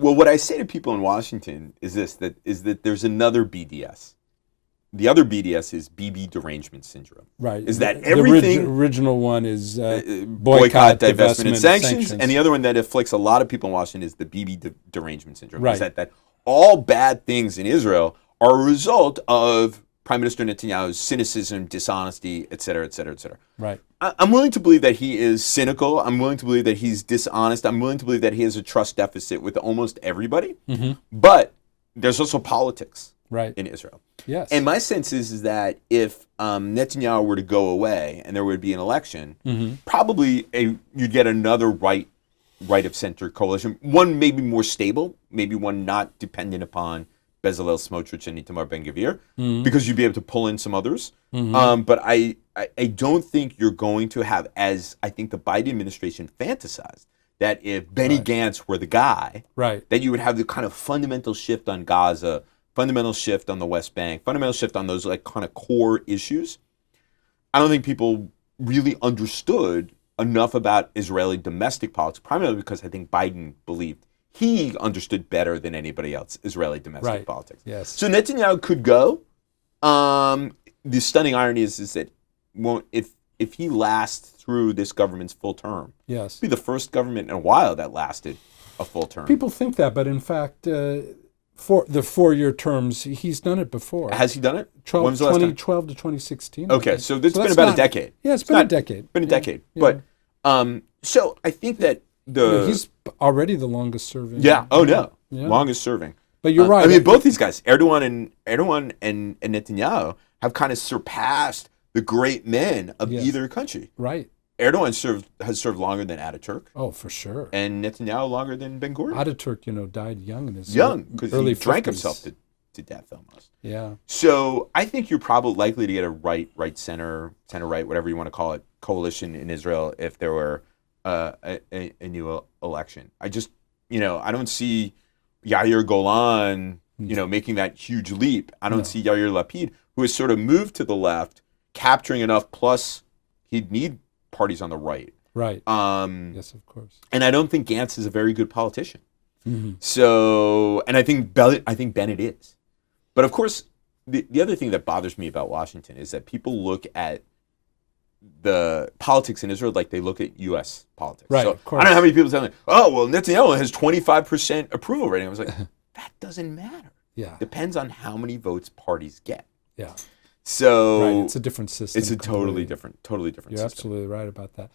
Well, what I say to people in Washington is that there's another BDS. The other BDS is BB derangement syndrome. Right. Is that everything? The original one is boycott, divestment, and sanctions. And the other one that afflicts a lot of people in Washington is the BB derangement syndrome. Right. Is that all bad things in Israel are a result of Prime Minister Netanyahu's cynicism, dishonesty, et cetera, et cetera, et cetera. Right. I'm willing to believe that he is cynical. I'm willing to believe that he's dishonest. I'm willing to believe that he has a trust deficit with almost everybody. Mm-hmm. But there's also politics in Israel. Yes. And my sense is that if Netanyahu were to go away and there would be an election, probably you'd get another right of center coalition. One maybe more stable, maybe one not dependent upon Bezalel Smotrich and Itamar Ben-Gvir, because you'd be able to pull in some others. But I don't think you're going to have, as I think the Biden administration fantasized, that if Benny Gantz were the guy, that you would have the kind of fundamental shift on Gaza, fundamental shift on the West Bank, fundamental shift on those like kind of core issues. I don't think people really understood enough about Israeli domestic politics, primarily because I think Biden believed he understood better than anybody else Israeli domestic politics. Yes. So Netanyahu could go. The stunning irony is that if he lasts through this government's full term, yes, it'll be the first government in a while that lasted a full term. People think that, but in fact, for the 4-year terms, he's done it before. Has he done it? 2012 to 2016. Okay, so it's been about a decade. Yeah, it's been a decade. Been a decade. Yeah. But so I think that he's already the longest serving. Yeah. Oh no. Yeah. Longest serving. But you're right. I mean, both these guys, Erdogan and Netanyahu, have kind of surpassed the great men of either country. Right. Erdogan has served longer than Ataturk. Oh, for sure. And Netanyahu longer than Ben-Gurion. Ataturk, died young in his because he drank 50s. himself to death almost. Yeah. So I think you're probably likely to get a right center right, whatever you want to call it, coalition in Israel if there were a new election. I just, I don't see Yair Golan, making that huge leap. I don't see Yair Lapid, who has sort of moved to the left, capturing enough. Plus, he'd need parties on the right. Right. Yes, of course. And I don't think Gantz is a very good politician. Mm-hmm. So, and I think Bennett is. But of course, the other thing that bothers me about Washington is that people look at the politics in Israel like they look at U.S. politics. Right, so of course. I don't know how many people tell me, oh, well, Netanyahu has 25% approval rating. I was like, that doesn't matter. Yeah. Depends on how many votes parties get. Yeah. So it's a different system. It's a totally different You're system. absolutely right about that.